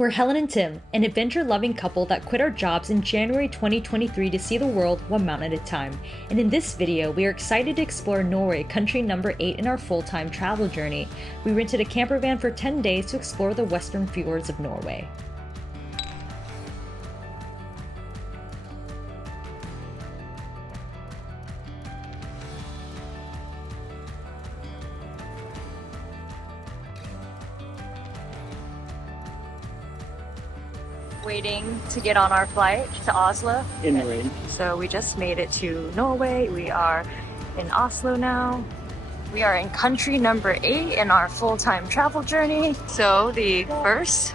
We're Helen and Tim, an adventure-loving couple that quit our jobs in January 2023 to see the world one mountain at a time. And in this video, we are excited to explore Norway, country number 8 in our full-time travel journey. We rented a camper van for 10 days to explore the western fjords of Norway. Waiting to get on our flight to Oslo. In the rain. So we just made it to Norway. We are in Oslo now. We are in country number 8 in our full-time travel journey. So the first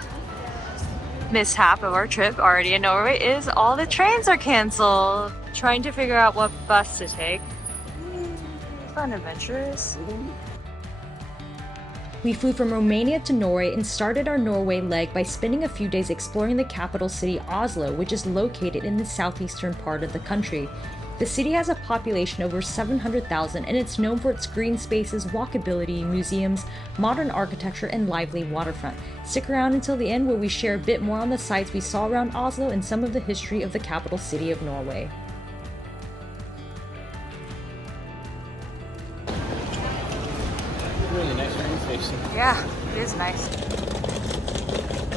mishap of our trip already in Norway is all the trains are canceled. Trying to figure out what bus to take. Fun, adventurous. We flew from Romania to Norway and started our Norway leg by spending a few days exploring the capital city Oslo, which is located in the southeastern part of the country. The city has a population of over 700,000 and it's known for its green spaces, walkability, museums, modern architecture, and lively waterfront. Stick around until the end where we share a bit more on the sights we saw around Oslo and some of the history of the capital city of Norway. Really nice train station. Yeah, it is nice.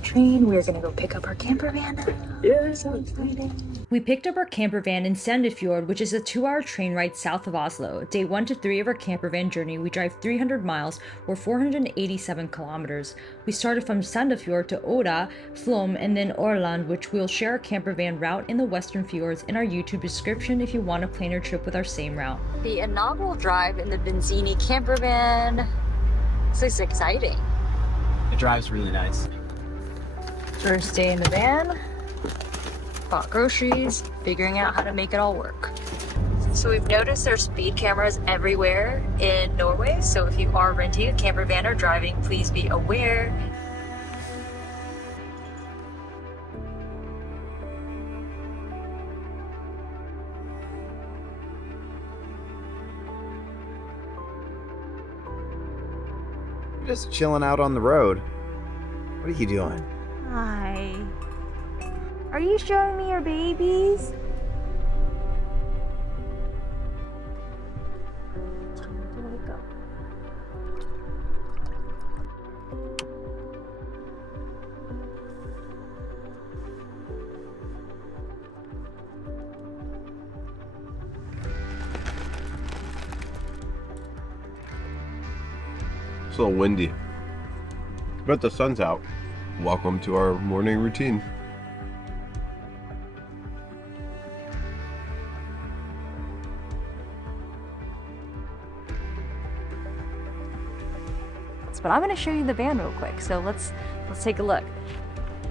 Train, we're gonna go pick up our camper van now. Yeah, so exciting. We picked up our camper van in Sandefjord, which is a 2-hour train ride south of Oslo. Day 1 to 3 of our camper van journey, we drive 300 miles or 487 kilometers. We started from Sandefjord to Odda, Flåm, and then Aurland, which we'll share our camper van route in the Western Fjords in our YouTube description if you want to plan your trip with our same route. The inaugural drive in the Benzini camper van. This is exciting. It drives really nice. First day in the van. Bought groceries, figuring out how to make it all work. So we've noticed there's speed cameras everywhere in Norway, so if you are renting a camper van or driving, please be aware. Just chilling out on the road. What are you doing? Hi. Are you showing me your babies? It's a little windy, but the sun's out. Welcome to our morning routine. But I'm going to show you the van real quick. So let's take a look.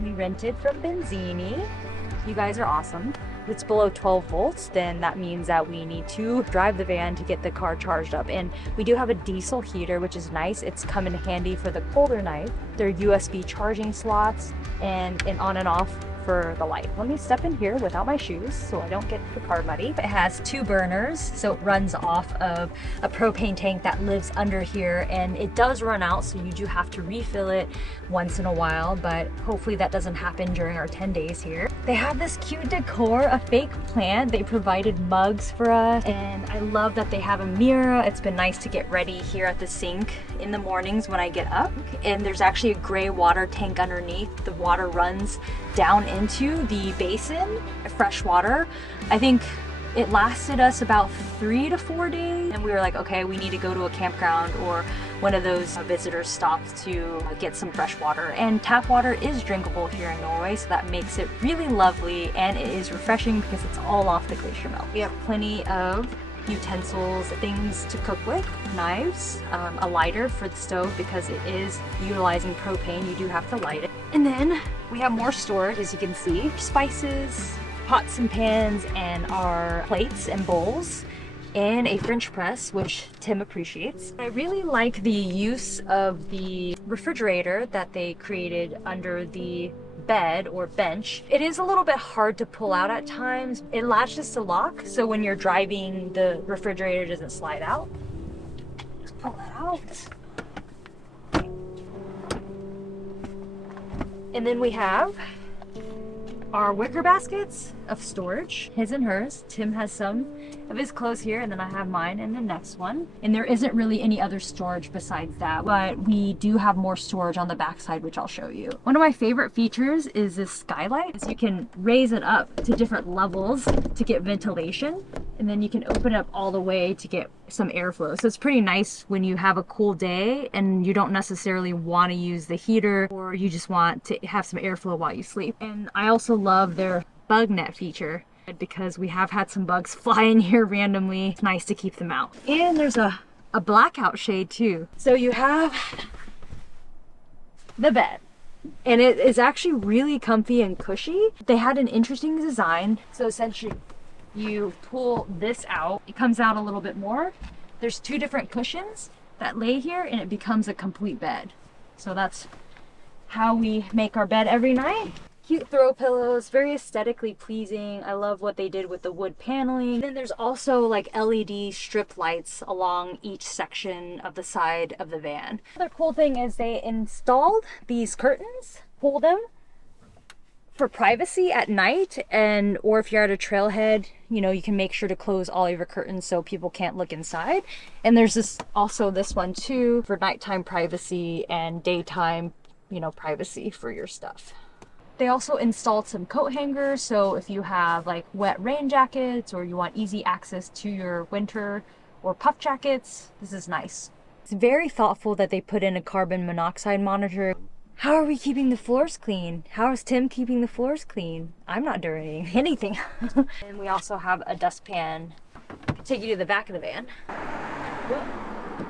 We rented from Benzini. You guys are awesome. If it's below 12 volts, then that means that we need to drive the van to get the car charged up. And we do have a diesel heater, which is nice. It's come in handy for the colder night. There are USB charging slots and an on and off for the light. Let me step in here without my shoes so I don't get the car muddy. It has 2 burners, so it runs off of a propane tank that lives under here, and it does run out, so you do have to refill it once in a while, but hopefully that doesn't happen during our 10 days here. They have this cute decor, a fake plant. They provided mugs for us, and I love that they have a mirror. It's been nice to get ready here at the sink in the mornings when I get up. And there's actually a gray water tank underneath. The water runs down into the basin, fresh water. I think it lasted us about 3 to 4 days, and we were like, okay, we need to go to a campground or one of those visitor stops to get some fresh water. And tap water is drinkable here in Norway, so that makes it really lovely, and it is refreshing because it's all off the glacier melt. We have plenty of utensils, things to cook with, knives, a lighter for the stove because it is utilizing propane. You do have to light it. And then we have more storage, as you can see, spices, pots and pans, and our plates and bowls, and a French press, which Tim appreciates. I really like the use of the refrigerator that they created under the bed or bench. It is a little bit hard to pull out at times. It latches to lock, so when you're driving, the refrigerator doesn't slide out. Just pull that out. And then we have our wicker baskets of storage, his and hers. Tim has some of his clothes here, and then I have mine in the next one. And there isn't really any other storage besides that, but we do have more storage on the backside, which I'll show you. One of my favorite features is this skylight. So you can raise it up to different levels to get ventilation, and then you can open it up all the way to get some airflow. So it's pretty nice when you have a cool day and you don't necessarily want to use the heater, or you just want to have some airflow while you sleep. And I also love their bug net feature because we have had some bugs fly in here randomly. It's nice to keep them out. And there's a blackout shade too. So you have the bed, and it is actually really comfy and cushy. They had an interesting design. So essentially you pull this out, it comes out a little bit more. There's two different cushions that lay here, and it becomes a complete bed. So that's how we make our bed every night. Cute throw pillows, very aesthetically pleasing. I love what they did with the wood paneling. Then there's also like LED strip lights along each section of the side of the van. Another cool thing is they installed these curtains, pull them for privacy at night, and or if you're at a trailhead, you know, you can make sure to close all of your curtains so people can't look inside. And there's this one too for nighttime privacy and daytime, you know, privacy for your stuff. They also installed some coat hangers, so if you have like wet rain jackets or you want easy access to your winter or puff jackets, this is nice. It's very thoughtful that they put in a carbon monoxide monitor. How are we keeping the floors clean? How is Tim keeping the floors clean? I'm not doing anything. And we also have a dustpan. Take you to the back of the van.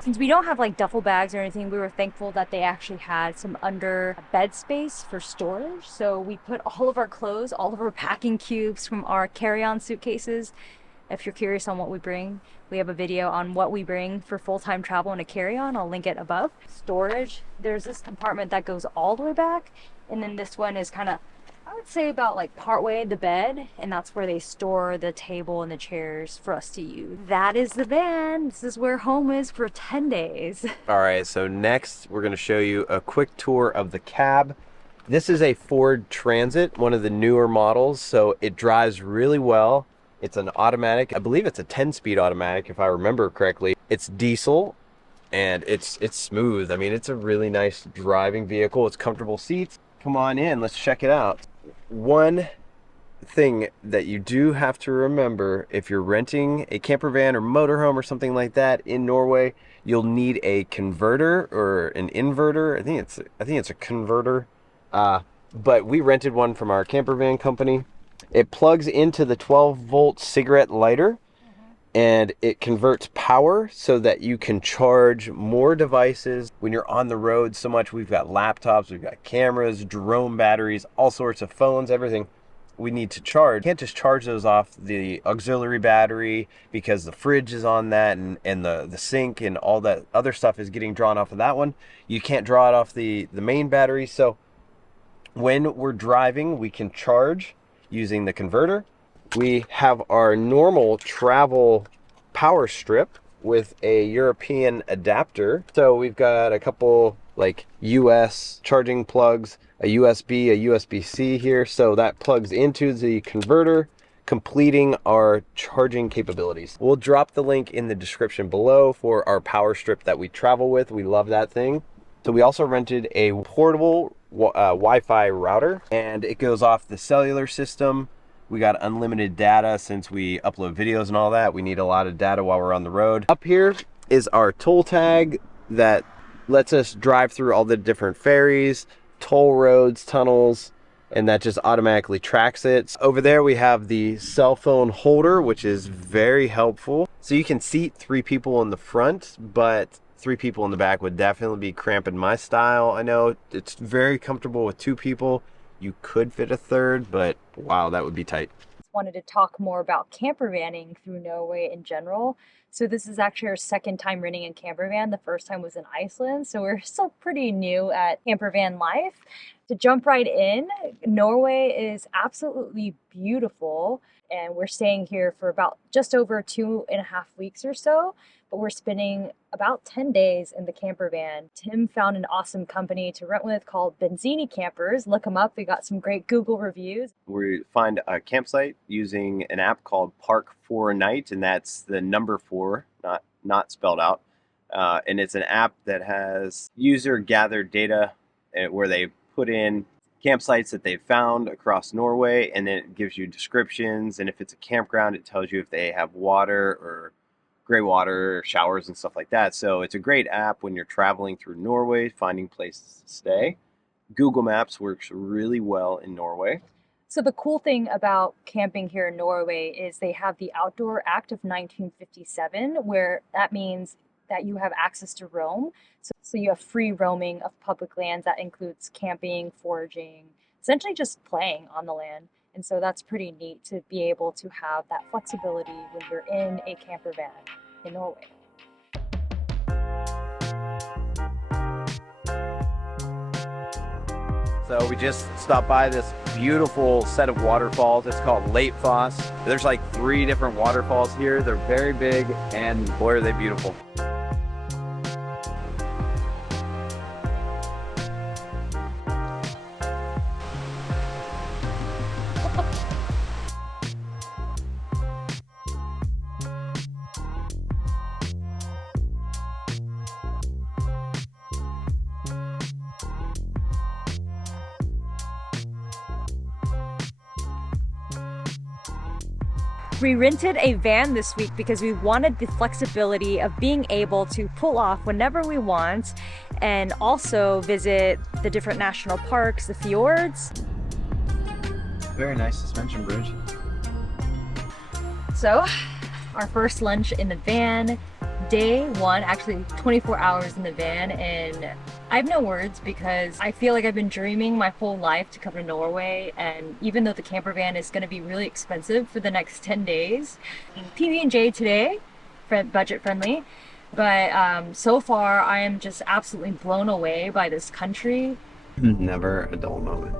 Since we don't have like duffel bags or anything, we were thankful that they actually had some under bed space for storage. So we put all of our clothes, all of our packing cubes from our carry-on suitcases. If you're curious on what we bring, we have a video on what we bring for full-time travel in a carry-on. I'll link it above. Storage, there's this compartment that goes all the way back, and then this one is kind of, I would say about like partway the bed, and that's where they store the table and the chairs for us to use. That is the van. This is where home is for 10 days. All right, so next we're going to show you a quick tour of the cab. This is a Ford Transit, one of the newer models, so it drives really well. It's an automatic. I believe it's a 10-speed automatic if I remember correctly. It's diesel and it's smooth. I mean, it's a really nice driving vehicle. It's comfortable seats. Come on in, let's check it out. One thing that you do have to remember if you're renting a camper van or motorhome or something like that in Norway, you'll need a converter or an inverter. I think it's a converter. But we rented one from our camper van company. It plugs into the 12-volt cigarette lighter, and it converts power so that you can charge more devices when you're on the road so much. We've got laptops, we've got cameras, drone batteries, all sorts of phones, everything we need to charge. You can't just charge those off the auxiliary battery because the fridge is on that, and the sink and all that other stuff is getting drawn off of that one. You can't draw it off the main battery. So when we're driving, we can charge using the converter. We have our normal travel power strip with a European adapter. So we've got a couple like US charging plugs, a USB, a USB-C here. So that plugs into the converter, completing our charging capabilities. We'll drop the link in the description below for our power strip that we travel with. We love that thing. So we also rented a portable Wi-Fi router, and it goes off the cellular system. We got unlimited data since we upload videos and all that. We need a lot of data while we're on the road. Up here is our toll tag that lets us drive through all the different ferries, toll roads, tunnels, and that just automatically tracks it. Over there we have the cell phone holder, which is very helpful. So you can seat 3 people in the front, but 3 people in the back would definitely be cramping my style. I know it's very comfortable with 2 people. You could fit a third, but wow, that would be tight. Wanted to talk more about campervanning through Norway in general. So this is actually our second time renting a campervan. The first time was in Iceland, so we're still pretty new at campervan life. To jump right in, Norway is absolutely beautiful, and we're staying here for about just over 2.5 weeks or so. but we're spending about 10 days in the camper van. Tim found an awesome company to rent with called Benzini Campers. Look them up. We got some great Google reviews. We find a campsite using an app called Park 4 Night, and that's the number 4, not spelled out. And it's an app that has user-gathered data where they put in campsites that they've found across Norway, and then it gives you descriptions. And if it's a campground, it tells you if they have water or gray water, showers, and stuff like that. So it's a great app when you're traveling through Norway, finding places to stay. Google Maps works really well in Norway. So the cool thing about camping here in Norway is they have the Outdoor Act of 1957, where that means that you have access to roam. So you have free roaming of public lands. That includes camping, foraging, essentially just playing on the land. And so that's pretty neat to be able to have that flexibility when you're in a camper van in Norway. So we just stopped by this beautiful set of waterfalls. It's called Leitfoss. There's like 3 different waterfalls here. They're very big, and boy, are they beautiful. We rented a van this week because we wanted the flexibility of being able to pull off whenever we want and also visit the different national parks, the fjords. Very nice suspension bridge. So, our first lunch in the van, day 1, actually 24 hours in the van, and I have no words because I feel like I've been dreaming my whole life to come to Norway, and even though the camper van is going to be really expensive for the next 10 days, PB&J today, budget friendly, but so far I am just absolutely blown away by this country. Never a dull moment.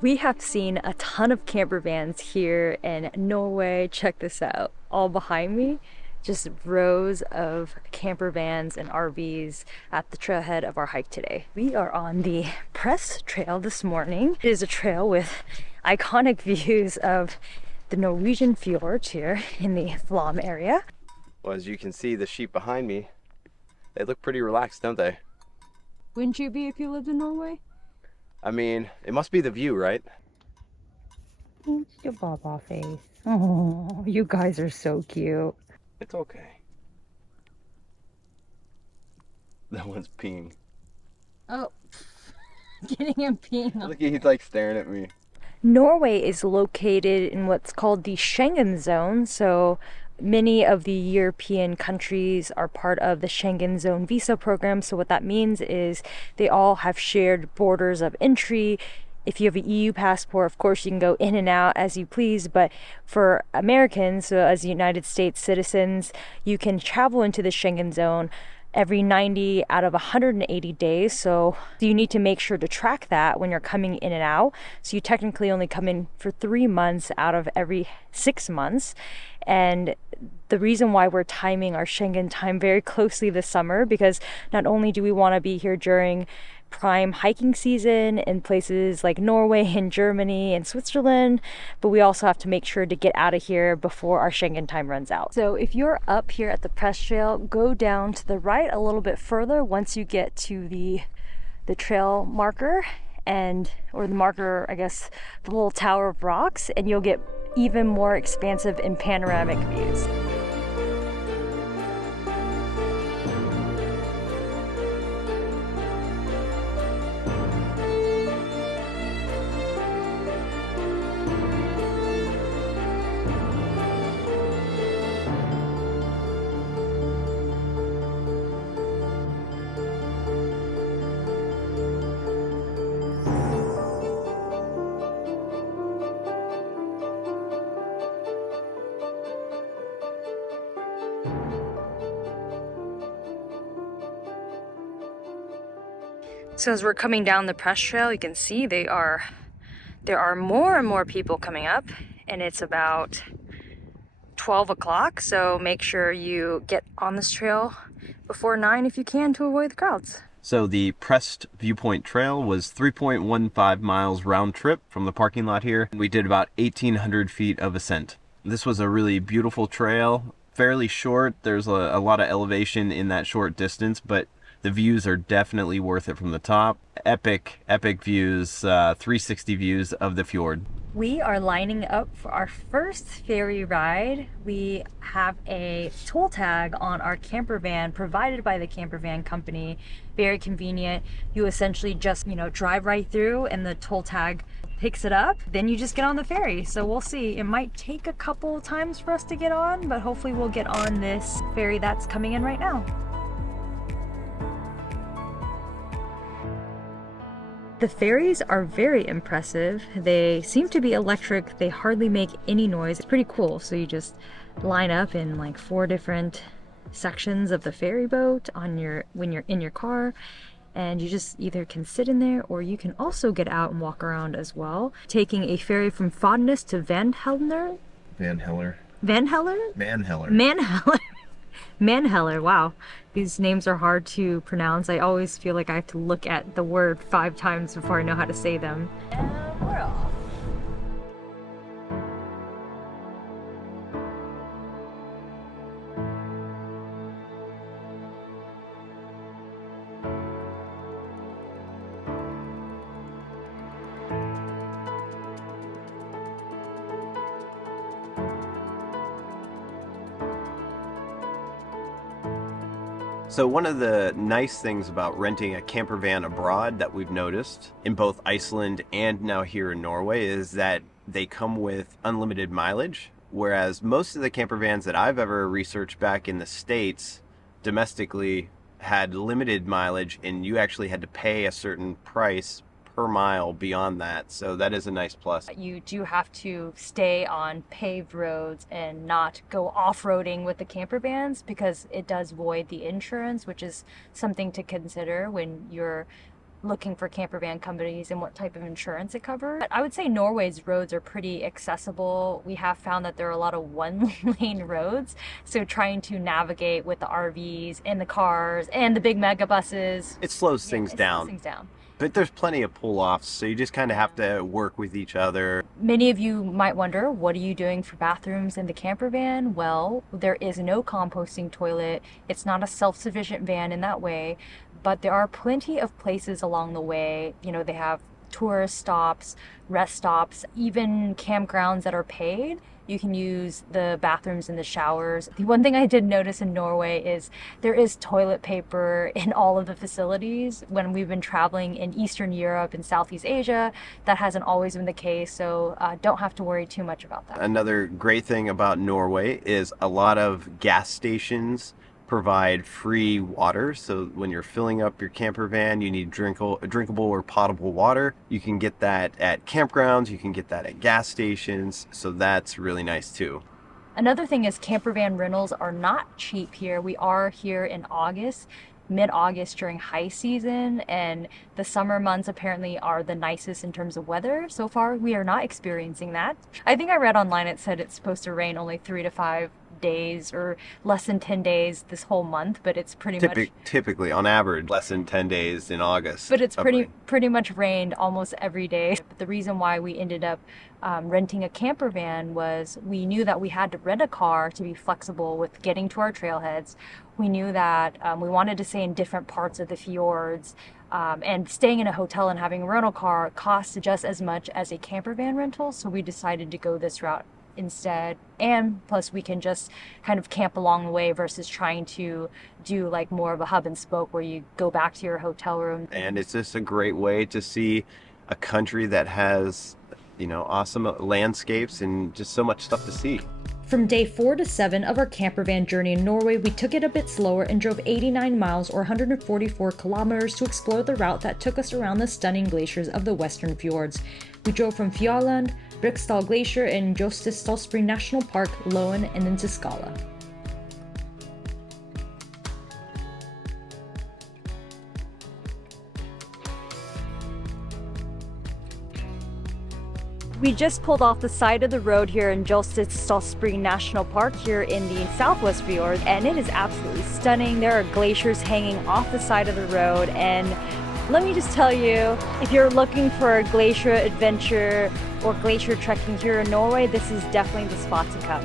We have seen a ton of camper vans here in Norway. Check this out. All behind me, just rows of camper vans and RVs at the trailhead of our hike today. We are on the Prest trail this morning. It is a trail with iconic views of the Norwegian Fjords here in the Flåm area. Well, as you can see, the sheep behind me, they look pretty relaxed, don't they? Wouldn't you be if you lived in Norway? I mean, it must be the view, right? It's your baba face. Oh, you guys are so cute. It's okay. That one's peeing. Oh, getting him peeing. Look, he's like staring at me. Norway is located in what's called the Schengen zone, so many of the European countries are part of the Schengen zone visa program. So what that means is they all have shared borders of entry. If you have an EU passport, of course, you can go in and out as you please. But for Americans, so as United States citizens, you can travel into the Schengen zone every 90 out of 180 days. So you need to make sure to track that when you're coming in and out. So you technically only come in for 3 months out of every 6 months. And the reason why we're timing our Schengen time very closely this summer, because not only do we want to be here during prime hiking season in places like Norway and Germany and Switzerland, but we also have to make sure to get out of here before our Schengen time runs out. So if you're up here at the Prest Trail, go down to the right a little bit further once you get to the trail marker, or the marker, I guess, the little tower of rocks, and you'll get even more expansive and panoramic views. So as we're coming down the Prest trail, you can see there are more and more people coming up, and it's about 12 o'clock, so make sure you get on this trail before 9 if you can to avoid the crowds. So the Prest Viewpoint Trail was 3.15 miles round trip from the parking lot here. We did about 1,800 feet of ascent. This was a really beautiful trail, fairly short. There's a lot of elevation in that short distance, but the views are definitely worth it from the top. Epic views, 360 views of the fjord. We are lining up for our first ferry ride. We have a toll tag on our campervan provided by the campervan company. Very convenient. You essentially just, drive right through and the toll tag picks it up. Then you just get on the ferry. So we'll see. It might take a couple times for us to get on, but hopefully we'll get on this ferry that's coming in right now. The ferries are very impressive. They seem to be electric. They hardly make any noise. It's pretty cool. So you just line up in like 4 different sections of the ferry boat when you're in your car, and you just either can sit in there or you can also get out and walk around as well. Taking a ferry from Fodnes to Van Heller. Manheller, wow. These names are hard to pronounce. I always feel like I have to look at the word 5 times before I know how to say them. And we're off. So one of the nice things about renting a camper van abroad that we've noticed in both Iceland and now here in Norway is that they come with unlimited mileage, whereas most of the camper vans that I've ever researched back in the States domestically had limited mileage, and you actually had to pay a certain price per mile beyond that. So that is a nice plus. You do have to stay on paved roads and not go off-roading with the camper vans because it does void the insurance, which is something to consider when you're looking for camper van companies and what type of insurance it covers. But I would say Norway's roads are pretty accessible. We have found that there are a lot of one-lane roads, so trying to navigate with the RVs and the cars and the big mega buses, It slows things down. But there's plenty of pull-offs, so you just kind of have to work with each other. Many of you might wonder, what are you doing for bathrooms in the camper van? Well, there is no composting toilet. It's not a self-sufficient van in that way, but there are plenty of places along the way. They have tourist stops, rest stops, even campgrounds that are paid. You can use the bathrooms and the showers. The one thing I did notice in Norway is there is toilet paper in all of the facilities. When we've been traveling in Eastern Europe and Southeast Asia, that hasn't always been the case, so don't have to worry too much about that. Another great thing about Norway is a lot of gas stations provide free water. So when you're filling up your camper van, you need drinkable or potable water. You can get that at campgrounds, you can get that at gas stations. So that's really nice too. Another thing is camper van rentals are not cheap here. We are here in mid-August during high season, and the summer months apparently are the nicest in terms of weather. So far, we are not experiencing that. I think I read online it said it's supposed to rain only 3 to 5 days or less than 10 days this whole month, but it's typically on average less than 10 days in August. But it's pretty much rained almost every day. But the reason why we ended up renting a camper van was we knew that we had to rent a car to be flexible with getting to our trailheads. We knew that we wanted to stay in different parts of the fjords, and staying in a hotel and having a rental car costs just as much as a camper van rental, so we decided to go this route instead. And plus we can just kind of camp along the way versus trying to do like more of a hub and spoke where you go back to your hotel room. And it's just a great way to see a country that has, awesome landscapes and just so much stuff to see. From day 4 to 7 of our campervan journey in Norway, we took it a bit slower and drove 89 miles or 144 kilometers to explore the route that took us around the stunning glaciers of the Western Fjords. We drove from Aurland, Briksdalsbreen Glacier and Jostedalsbreen National Park, Loen, and then to Skåla. We just pulled off the side of the road here in Jostedalsbreen National Park here in the Southwest Fjords, and it is absolutely stunning. There are glaciers hanging off the side of the road, and let me just tell you, if you're looking for a glacier adventure or glacier trekking here in Norway, this is definitely the spot to come.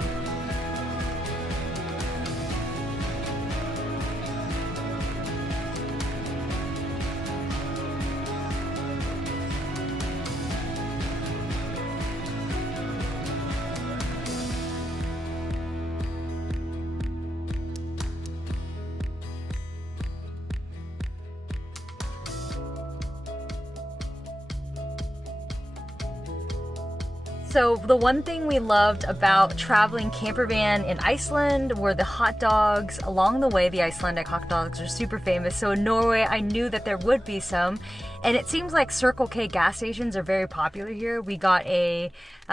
So the one thing we loved about traveling campervan in Iceland were the hot dogs along the way. The Icelandic hot dogs are super famous. So in Norway, I knew that there would be some. And it seems like Circle K gas stations are very popular here. We got a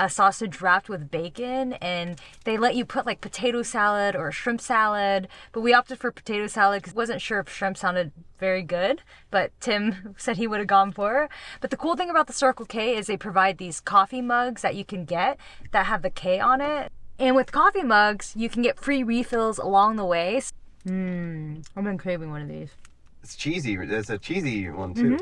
sausage wrapped with bacon, and they let you put like potato salad or shrimp salad. But we opted for potato salad because I wasn't sure if shrimp sounded very good, but Tim said he would have gone for it. But the cool thing about the Circle K is they provide these coffee mugs that you can get that have the K on it. And with coffee mugs, you can get free refills along the way. I've been craving one of these. It's cheesy. There's a cheesy one too.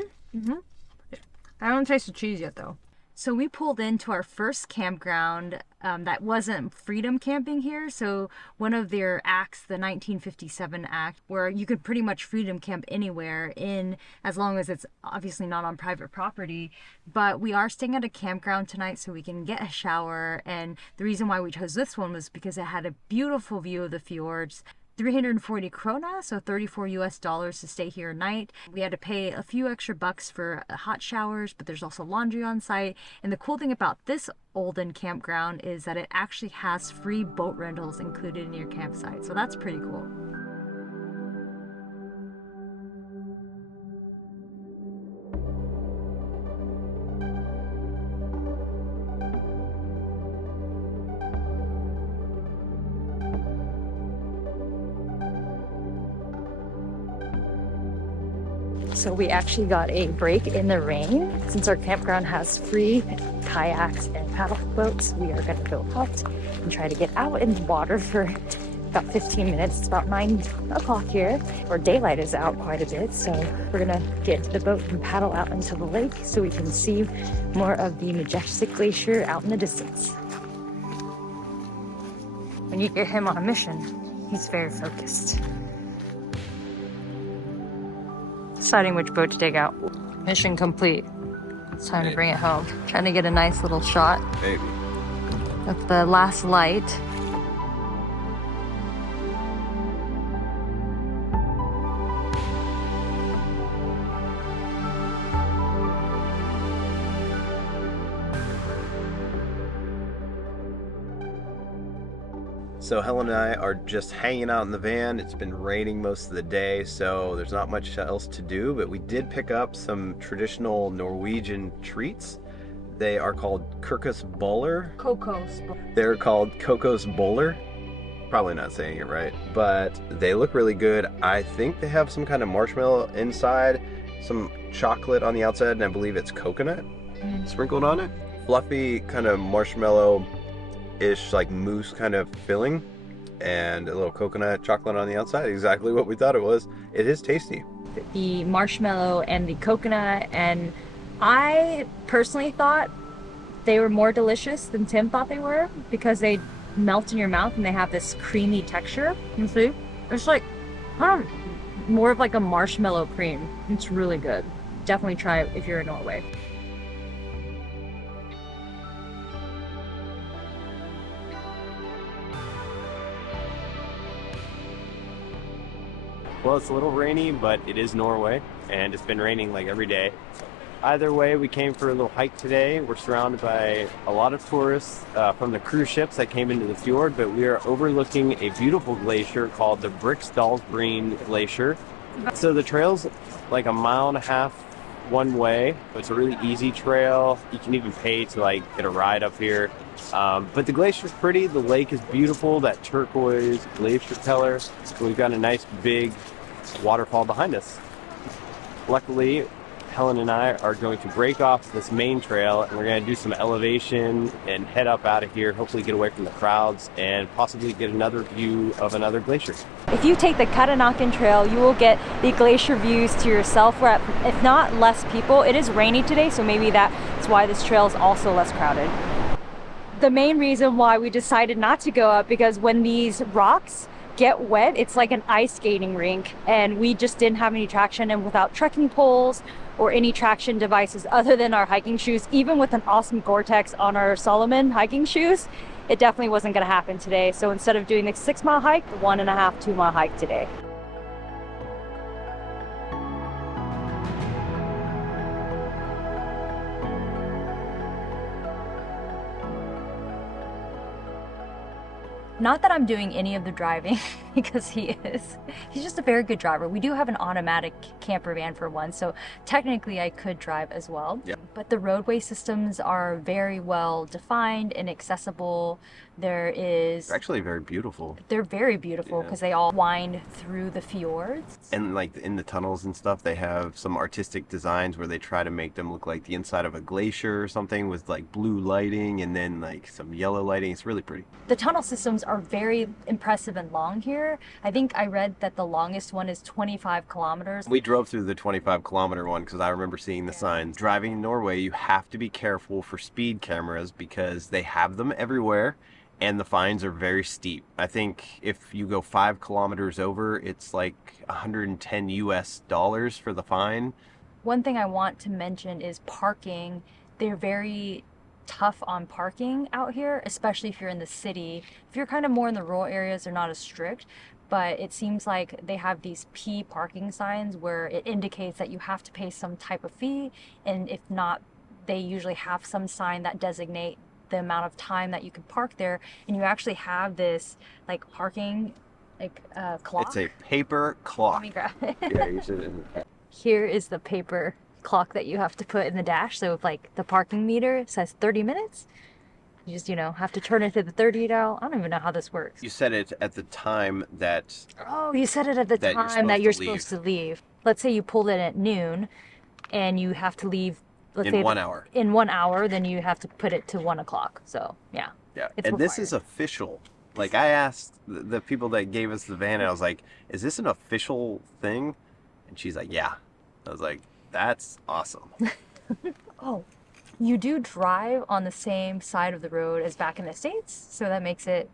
I haven't tasted cheese yet though. So we pulled into our first campground that wasn't freedom camping here. So one of their acts, the 1957 act, where you could pretty much freedom camp anywhere in, as long as it's obviously not on private property. But we are staying at a campground tonight so we can get a shower. And the reason why we chose this one was because it had a beautiful view of the fjords. 340 krona, so $34 to stay here a night. We had to pay a few extra bucks for hot showers, but there's also laundry on site. And the cool thing about this Olden campground is that it actually has free boat rentals included in your campsite. So that's pretty cool. So we actually got a break in the rain. Since our campground has free kayaks and paddle boats, we are going to go out and try to get out in the water for about 15 minutes. It's about 9 o'clock here, or daylight is out quite a bit. So we're going to get into the boat and paddle out into the lake so we can see more of the majestic glacier out in the distance. When you get him on a mission, he's very focused. Deciding which boat to take out. Mission complete. It's time to bring it home. Trying to get a nice little shot Maybe. of the last light. So Helen and I are just hanging out in the van. It's been raining most of the day, so there's not much else to do, but we did pick up some traditional Norwegian treats. They are called kokosboller. They're called kokosboller. Probably not saying it right, but they look really good. I think they have some kind of marshmallow inside, some chocolate on the outside, and I believe it's coconut sprinkled on it. Fluffy kind of marshmallow-ish, like mousse kind of filling, and a little coconut chocolate on the outside. Exactly what we thought it was. It is tasty. The marshmallow and the coconut, and I personally thought they were more delicious than Tim thought they were because they melt in your mouth and they have this creamy texture. You see? It's like more of like a marshmallow cream. It's really good. Definitely try it if you're in Norway. Well, it's a little rainy, but it is Norway, and it's been raining like every day. Either way, we came for a little hike today. We're surrounded by a lot of tourists from the cruise ships that came into the fjord, but we are overlooking a beautiful glacier called the Briksdalsbreen Glacier. So the trail's like 1.5 miles one way. It's a really easy trail. You can even pay to like get a ride up here. But the glacier's pretty. The lake is beautiful, that turquoise glacier color. We've got a nice big waterfall behind us. Luckily, Helen and I are going to break off this main trail and we're going to do some elevation and head up out of here, hopefully get away from the crowds and possibly get another view of another glacier. If you take the Katanakan Trail, you will get the glacier views to yourself. We're at, if not less people. It is rainy today, so maybe that's why this trail is also less crowded. The main reason why we decided not to go up, because when these rocks get wet, it's like an ice skating rink, and we just didn't have any traction, and without trekking poles or any traction devices other than our hiking shoes, even with an awesome Gore-Tex on our Solomon hiking shoes, it definitely wasn't going to happen today. So instead of doing the 6-mile hike, the 1.5, 2-mile hike today. Not that I'm doing any of the driving, because he's just a very good driver. We do have an automatic camper van for one, so technically I could drive as well. Yep. But the roadway systems are very well defined and accessible. They're actually very beautiful. They're very beautiful because they all wind through the fjords. And like in the tunnels and stuff, they have some artistic designs where they try to make them look like the inside of a glacier or something, with like blue lighting and then like some yellow lighting. It's really pretty. The tunnel systems are very impressive and long here. I think I read that the longest one is 25 kilometers. We drove through the 25-kilometer one because I remember seeing the signs. Driving in Norway, you have to be careful for speed cameras because they have them everywhere. And the fines are very steep. I think if you go 5 kilometers over, it's like $110 US for the fine. One thing I want to mention is parking. They're very tough on parking out here, especially if you're in the city. If you're kind of more in the rural areas, they're not as strict, but it seems like they have these P parking signs where it indicates that you have to pay some type of fee, and if not, they usually have some sign that designate the amount of time that you can park there, and you actually have this like parking clock. It's a paper clock. Let me grab it. Yeah, you should. Here is the paper clock that you have to put in the dash. So if like the parking meter says 30 minutes, you just, have to turn it to the 30 dial. I don't even know how this works. You set it at the time that... Oh, you set it at the time that you're supposed to leave. Let's say you pulled it at noon and you have to leave, let's say 1 hour. In 1 hour, then you have to put it to 1 o'clock. So yeah. Yeah, it's and required. this is official. Like I asked the people that gave us the van, and I was like, is this an official thing? And she's like, yeah. I was like, that's awesome. Oh, you do drive on the same side of the road as back in the States, so that makes it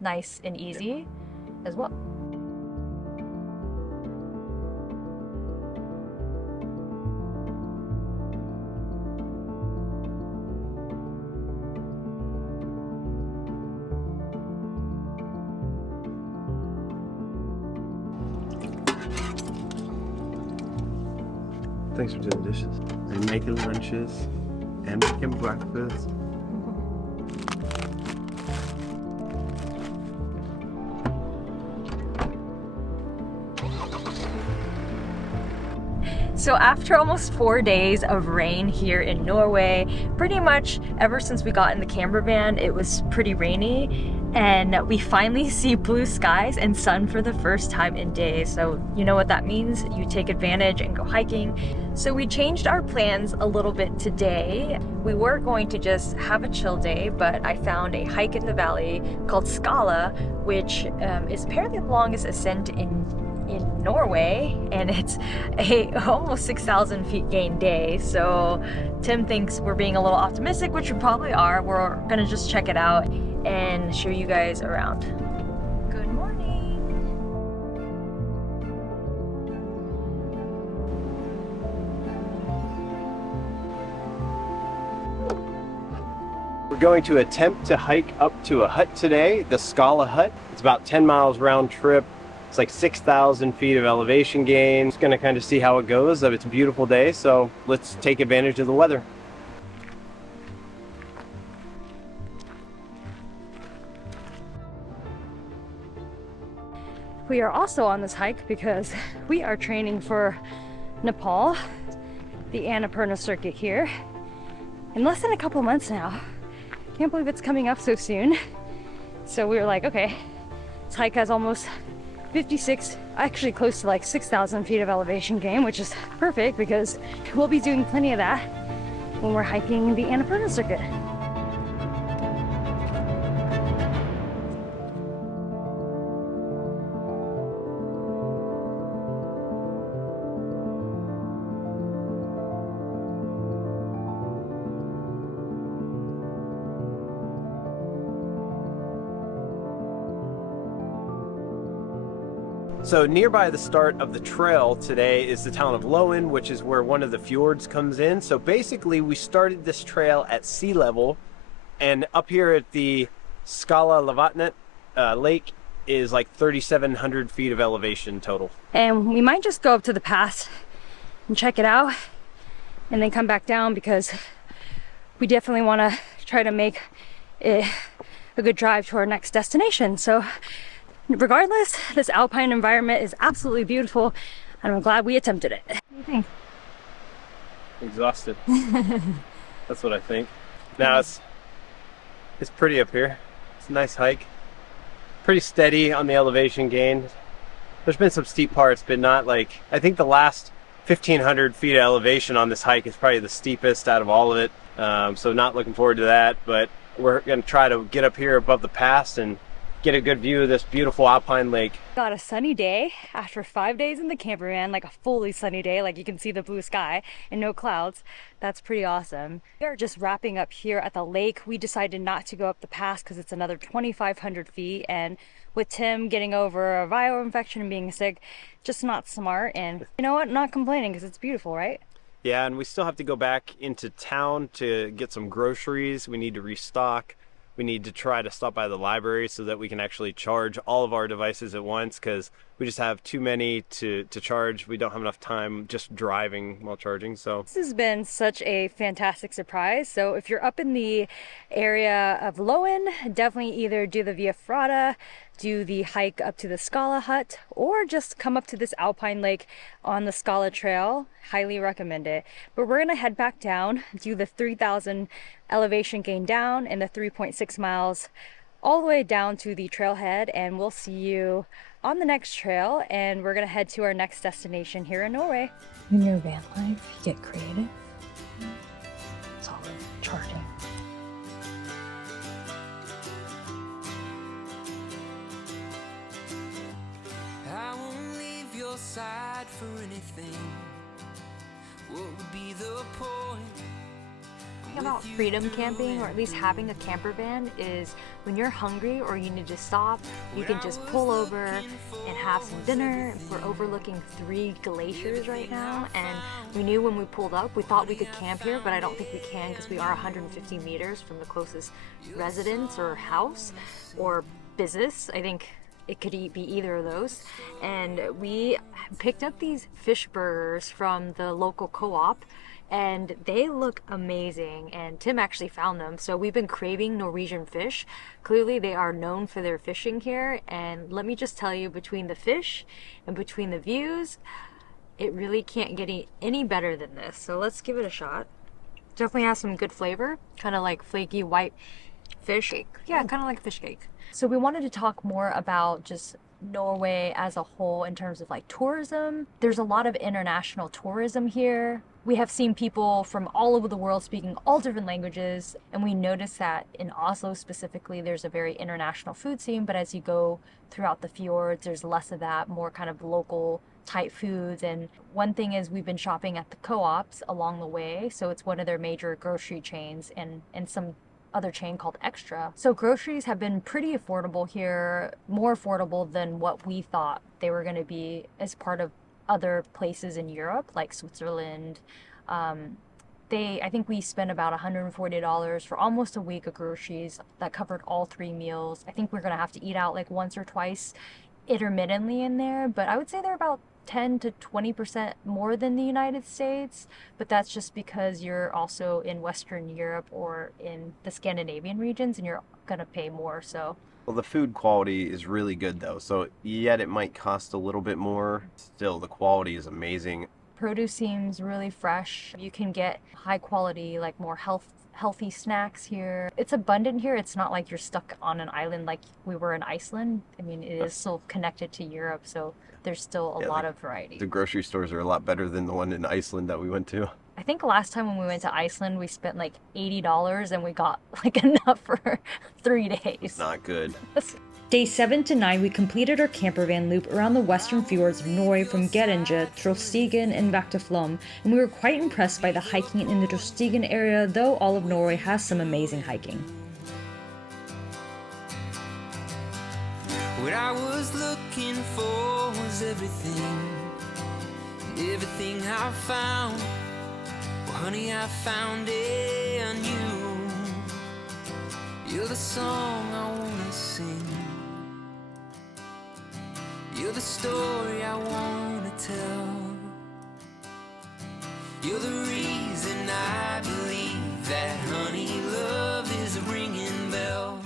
nice and easy as well. Thanks for doing dishes and making lunches and making breakfast. So after almost 4 days of rain here in Norway, pretty much ever since we got in the Campervan, it was pretty rainy, and we finally see blue skies and sun for the first time in days. So you know what that means? You take advantage and go hiking. So we changed our plans a little bit today. We were going to just have a chill day, but I found a hike in the valley called Skåla, which is apparently the longest ascent in Norway, and it's a almost 6,000 feet gain day. So Tim thinks we're being a little optimistic, which we probably are. We're gonna just check it out and show you guys around. Good morning. We're going to attempt to hike up to a hut today, the Skåla hut. It's about 10 miles round trip. It's like 6,000 feet of elevation gain. Just gonna kind of see how it goes. It's a beautiful day, so let's take advantage of the weather. We are also on this hike because we are training for Nepal, the Annapurna circuit here, in less than a couple months now. Can't believe it's coming up so soon. So we were like, okay, this hike has almost 56 actually close to like 6,000 feet of elevation gain, which is perfect because we'll be doing plenty of that when we're hiking the Annapurna circuit. So nearby the start of the trail today is the town of Loen, which is where one of the fjords comes in. So basically we started this trail at sea level, and up here at the Skåla lake is like 3,700 feet of elevation total. And we might just go up to the pass and check it out and then come back down, because we definitely want to try to make it a good drive to our next destination. So regardless, this alpine environment is absolutely beautiful, and I'm glad we attempted it. What do you think? Exhausted. That's what I think. Now it's pretty up here. It's a nice hike. Pretty steady on the elevation gain. There's been some steep parts, but not like, I think the last 1,500 feet of elevation on this hike is probably the steepest out of all of it. So not looking forward to that, but we're gonna try to get up here above the pass and get a good view of this beautiful alpine lake. Got a sunny day after 5 days in the campervan, like a fully sunny day, like you can see the blue sky and no clouds. That's pretty awesome. We are just wrapping up here at the lake. We decided not to go up the pass because it's another 2,500 feet, and with Tim getting over a viral infection and being sick, just not smart. And you know what, not complaining because it's beautiful, right? Yeah, and we still have to go back into town to get some groceries. We need to restock. We need to try to stop by the library so that we can actually charge all of our devices at once, because we just have too many to charge. We don't have enough time just driving while charging. So this has been such a fantastic surprise. So if you're up in the area of Loen, definitely either do the Via Ferrata, do the hike up to the Skåla hut, or just come up to this alpine lake on the Skåla trail. Highly recommend it. But we're gonna head back down, do the 3,000 elevation gain down and the 3.6 miles all the way down to the trailhead, and we'll see you on the next trail, and we're gonna head to our next destination here in Norway. In your van life, you get creative. It's all charting. I won't leave your side for anything. What would be the point? The thing about freedom camping, or at least having a camper van, is when you're hungry or you need to stop, you can just pull over and have some dinner. We're overlooking 3 glaciers right now, and we knew when we pulled up, we thought we could camp here, but I don't think we can because we are 150 meters from the closest residence or house or business. I think it could be either of those. And we picked up these fish burgers from the local co-op, and they look amazing, and Tim actually found them. So we've been craving Norwegian fish. Clearly they are known for their fishing here, and let me just tell you, between the fish and between the views, it really can't get any better than this. So let's give it a shot. Definitely has some good flavor, kind of like flaky white fish cake. Yeah, kind of like fish cake. So we wanted to talk more about just Norway as a whole in terms of like tourism. There's a lot of international tourism here. We have seen people from all over the world speaking all different languages, and we noticed that in Oslo specifically there's a very international food scene, but as you go throughout the fjords there's less of that, more kind of local type foods. And one thing is, we've been shopping at the co-ops along the way, so it's one of their major grocery chains, and some other chain called Extra. So groceries have been pretty affordable here, more affordable than what we thought they were going to be as part of other places in Europe, like Switzerland. I think we spent about $140 for almost a week of groceries that covered all 3 meals. I think we're going to have to eat out like once or twice intermittently in there, but I would say they're about 10 to 20% more than the United States, but that's just because you're also in Western Europe or in the Scandinavian regions, and you're gonna pay more. So well, the food quality is really good though, so yet it might cost a little bit more, still the quality is amazing. Produce seems really fresh. You can get high quality, like more healthy snacks here. It's abundant here. It's not like you're stuck on an island like we were in Iceland. I mean, it is still connected to Europe, so there's still a lot of variety. The grocery stores are a lot better than the one in Iceland that we went to. I think last time when we went to Iceland, we spent like $80 and we got like enough for 3 days. Not good. Days 7 to 9, we completed our campervan loop around the western fjords of Norway from Geiranger, Trollstigen, and back to Flåm, and we were quite impressed by the hiking in the Jostedalsbreen area, though all of Norway has some amazing hiking. What I was looking for was everything, and everything I found. Well, honey, I found it on you. You're the song I wanna sing. You're the story I wanna tell. You're the reason I believe that, honey, love is a ringing bell.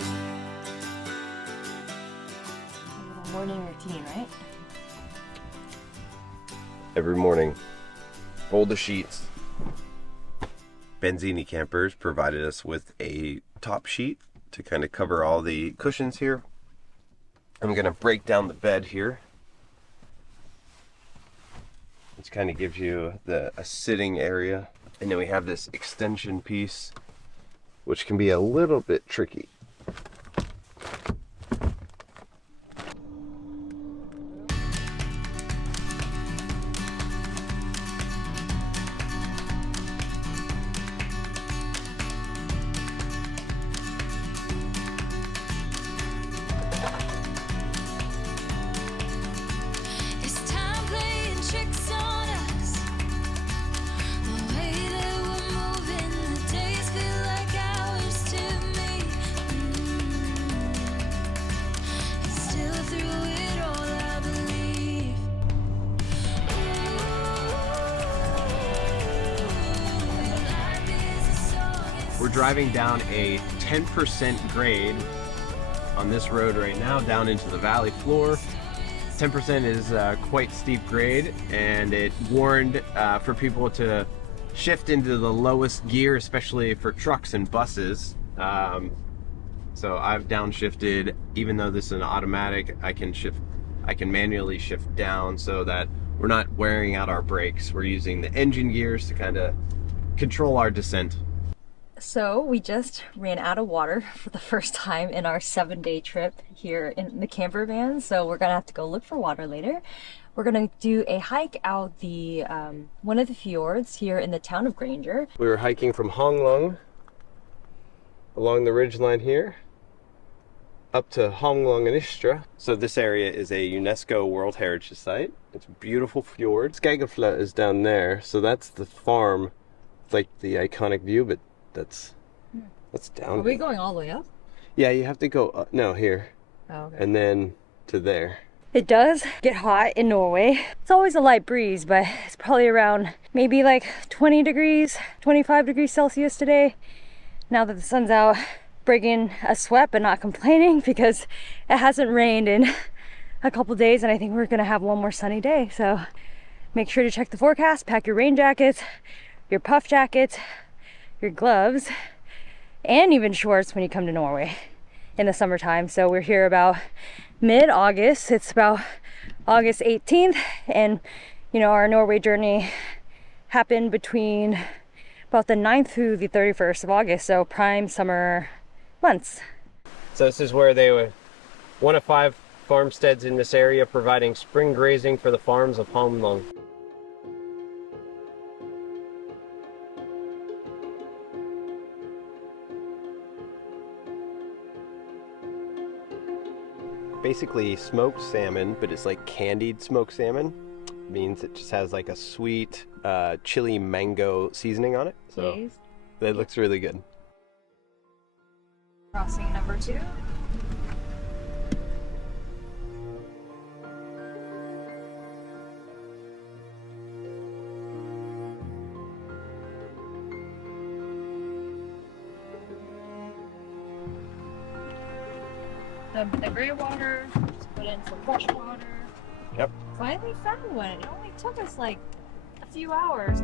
Morning routine, right? Every morning, fold the sheets. Benzini Campers provided us with a top sheet to kind of cover all the cushions here. I'm going to break down the bed here. This kind of gives you a sitting area. And then we have this extension piece, which can be a little bit tricky. We're driving down a 10% grade on this road right now, down into the valley floor. 10% is quite steep grade, and it warned for people to shift into the lowest gear, especially for trucks and buses. So I've downshifted. Even though this is an automatic, I can manually shift down so that we're not wearing out our brakes. We're using the engine gears to kind of control our descent. So we just ran out of water for the first time in our 7-day trip here in the camper van. So we're gonna have to go look for water later. We're gonna do a hike out the one of the fjords here in the town of Geiranger. We were hiking from Honglong along the ridgeline here up to Honglong. So this area is a UNESCO World Heritage Site. It's a beautiful fjord. Skageflå is down there, so that's the farm. It's like the iconic view, but that's down. Are we going all the way up? Yeah, you have to go up, no, here. Oh, okay. And then to there. It does get hot in Norway. It's always a light breeze, but it's probably around maybe like 20 degrees, 25 degrees Celsius today. Now that the sun's out, breaking a sweat but not complaining because it hasn't rained in a couple days, and I think we're gonna have one more sunny day. So make sure to check the forecast, pack your rain jackets, your puff jackets, your gloves, and even shorts when you come to Norway in the summertime. So we're here about mid-August. It's about August 18th, and you know, our Norway journey happened between about the 9th through the 31st of August, so prime summer months. So this is where they were one of 5 farmsteads in this area, providing spring grazing for the farms of Honglong. Basically smoked salmon, but it's like candied smoked salmon. It means it just has like a sweet chili mango seasoning on it. So that looks really good. Crossing number 2. The gray water, just put in some fresh water. Yep. Finally found one. It only took us like a few hours.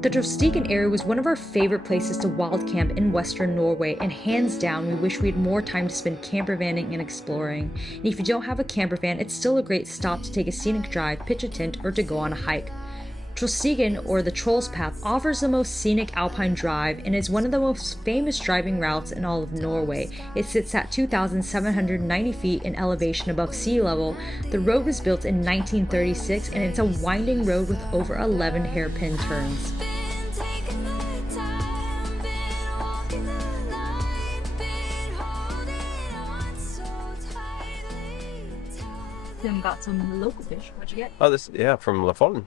The Trollstigen area was one of our favorite places to wild camp in western Norway, and hands down we wish we had more time to spend campervanning and exploring. And if you don't have a campervan, it's still a great stop to take a scenic drive, pitch a tent, or to go on a hike. Trollstigen, or the Troll's Path, offers the most scenic alpine drive and is one of the most famous driving routes in all of Norway. It sits at 2,790 feet in elevation above sea level. The road was built in 1936 and it's a winding road with over 11 hairpin turns. Then got some local fish. What'd you get? Oh, this, yeah, from Loen.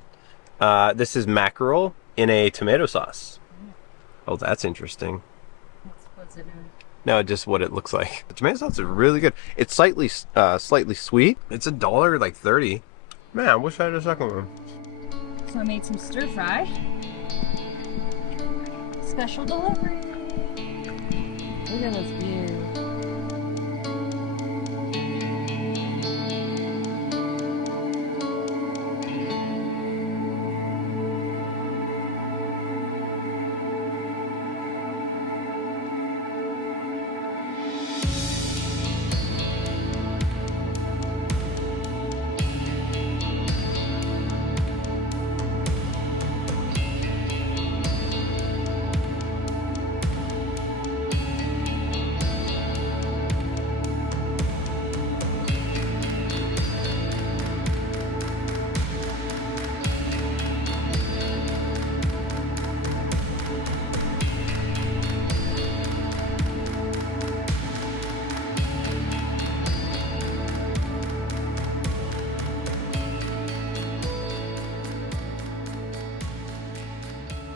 This is mackerel in a tomato sauce. Oh, that's interesting. What's it in? No, just what it looks like. The tomato sauce is really good. It's slightly sweet. It's $1.30. Man, I wish I had a second one. So I made some stir fry. Special delivery. Look at this view.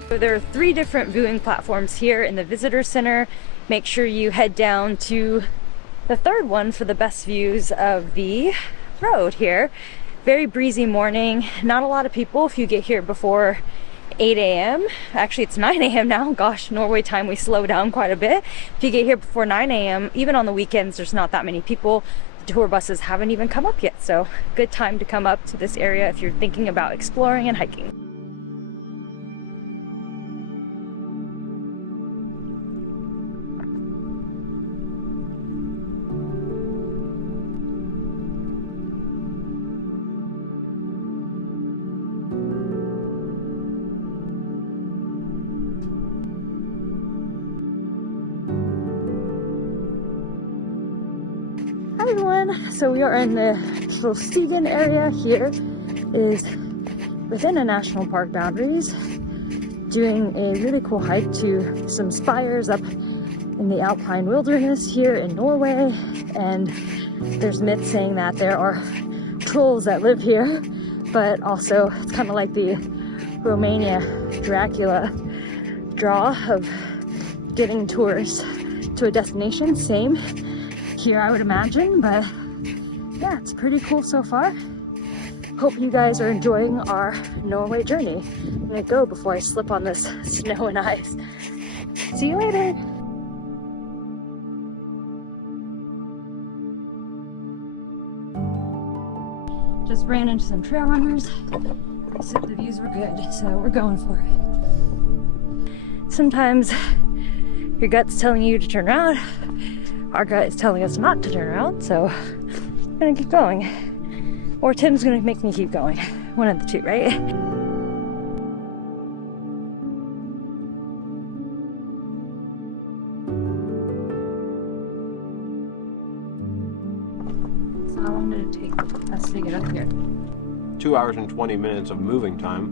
So there are 3 different viewing platforms here in the visitor center. Make sure you head down to the 3rd one for the best views of the road here. Very breezy morning, not a lot of people if you get here before 8 a.m. Actually, it's 9 a.m. now. Gosh, Norway time, we slow down quite a bit. If you get here before 9 a.m., even on the weekends, there's not that many people. The tour buses haven't even come up yet, so good time to come up to this area if you're thinking about exploring and hiking. Hi everyone, so we are in the Trollstigen area. Here is within a national park boundaries, doing a really cool hike to some spires up in the alpine wilderness here in Norway. And there's myths saying that there are trolls that live here, but also it's kind of like the Romania Dracula draw of getting tours to a destination. Same here, I would imagine, but yeah, it's pretty cool so far. Hope you guys are enjoying our Norway journey. I'm gonna go before I slip on this snow and ice. See you later. Just ran into some trail runners. Said the views were good, so we're going for it. Sometimes your gut's telling you to turn around. Our gut is telling us not to turn around, so I'm gonna keep going. Or Tim's gonna make me keep going. One of the two, right? So how long did it take us to get up here? 2 hours and 20 minutes of moving time.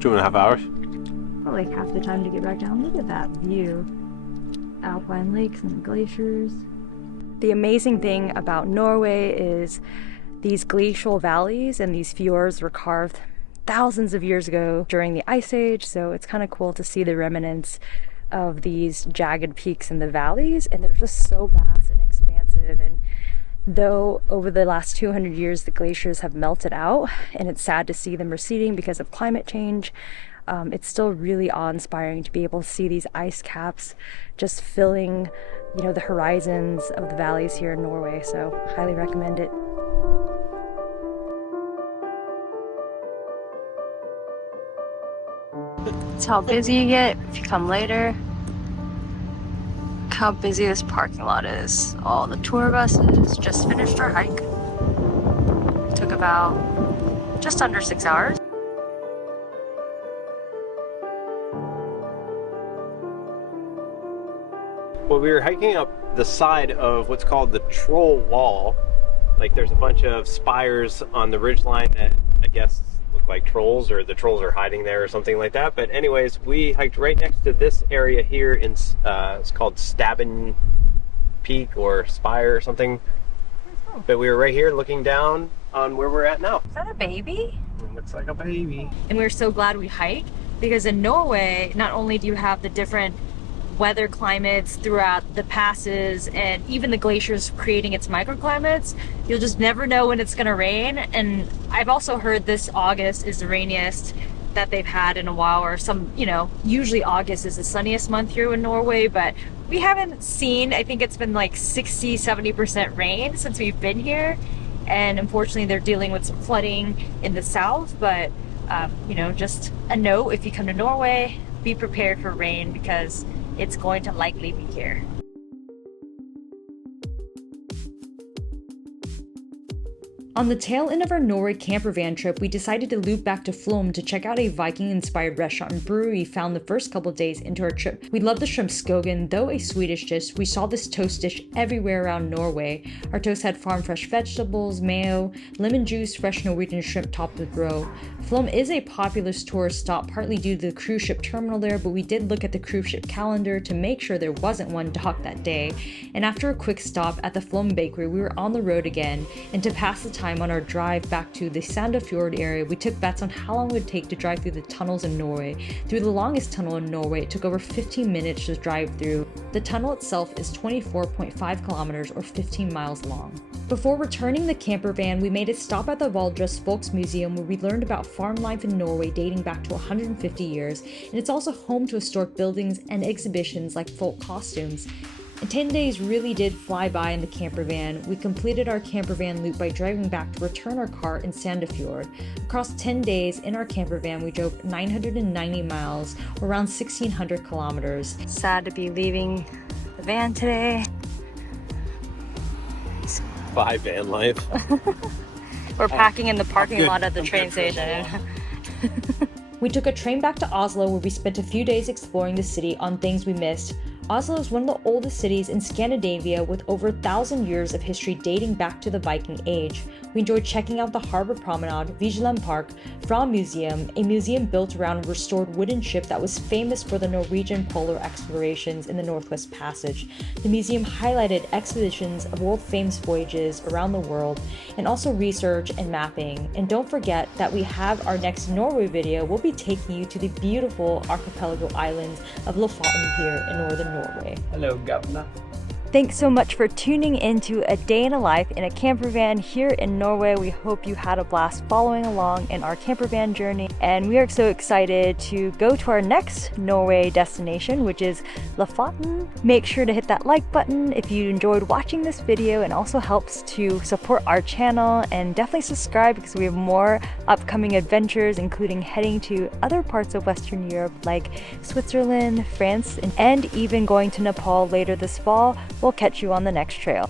2.5 hours. Probably half the time to get back down. Look at that view. Alpine lakes and glaciers. The amazing thing about Norway is these glacial valleys and these fjords were carved thousands of years ago during the Ice Age, so it's kind of cool to see the remnants of these jagged peaks in the valleys, and they're just so vast and expansive. And though over the last 200 years the glaciers have melted out, and it's sad to see them receding because of climate change, it's still really awe-inspiring to be able to see these ice caps just filling, you know, the horizons of the valleys here in Norway. So highly recommend it. That's how busy you get if you come later. Look how busy this parking lot is. All the tour buses just finished our hike. It took about just under 6 hours. Well, we were hiking up the side of what's called the Troll Wall. Like there's a bunch of spires on the ridgeline that I guess look like trolls, or the trolls are hiding there or something like that. But anyways, we hiked right next to this area here in it's called Stabben Peak or Spire or something. But we were right here looking down on where we're at now. Is that a baby? It looks like a baby. And we're so glad we hiked, because in Norway, not only do you have the different weather climates throughout the passes and even the glaciers creating its microclimates, you'll just never know when it's gonna rain. And I've also heard this August is the rainiest that they've had in a while, or some, you know, usually August is the sunniest month here in Norway, but we haven't seen, I think it's been like 60-70% rain since we've been here. And unfortunately they're dealing with some flooding in the south, but you know, just a note, if you come to Norway, be prepared for rain because it's going to likely be here. On the tail end of our Norway campervan trip, we decided to loop back to Flåm to check out a Viking-inspired restaurant and brewery we found the first couple days into our trip. We love the shrimp skogen, though a Swedish dish. We saw this toast dish everywhere around Norway. Our toast had farm fresh vegetables, mayo, lemon juice, fresh Norwegian shrimp topped with roe. Flåm is a popular tourist stop, partly due to the cruise ship terminal there, but we did look at the cruise ship calendar to make sure there wasn't one docked that day. And after a quick stop at the Flåm bakery, we were on the road again, and to pass the time on our drive back to the Sandefjord area, we took bets on how long it would take to drive through the tunnels in Norway. Through the longest tunnel in Norway, it took over 15 minutes to drive through. The tunnel itself is 24.5 kilometers or 15 miles long. Before returning the camper van, we made a stop at the Valdres Folksmuseum, where we learned about farm life in Norway dating back to 150 years, and it's also home to historic buildings and exhibitions like folk costumes. And 10 days really did fly by in the camper van. We completed our camper van loop by driving back to return our car in Sandefjord. Across 10 days in our camper van, we drove 990 miles, or around 1,600 kilometers. Sad to be leaving the van today. Bye, van life. We're packing in the parking lot at the train station. We took a train back to Oslo, where we spent a few days exploring the city on things we missed. Oslo is one of the oldest cities in Scandinavia, with over 1,000 years of history dating back to the Viking Age. We enjoyed checking out the Harbor Promenade, Vigeland Park, Fram Museum, a museum built around a restored wooden ship that was famous for the Norwegian polar explorations in the Northwest Passage. The museum highlighted expeditions of world-famous voyages around the world, and also research and mapping. And don't forget that we have our next Norway video. We'll be taking you to the beautiful archipelago islands of Lofoten here in northern Norway. Hello, Governor. Thanks so much for tuning into a day in a life in a camper van here in Norway. We hope you had a blast following along in our camper van journey, and we are so excited to go to our next Norway destination, which is Lofoten. Make sure to hit that like button if you enjoyed watching this video, and also helps to support our channel, and definitely subscribe because we have more upcoming adventures, including heading to other parts of Western Europe like Switzerland, France, and even going to Nepal later this fall. We'll catch you on the next trail.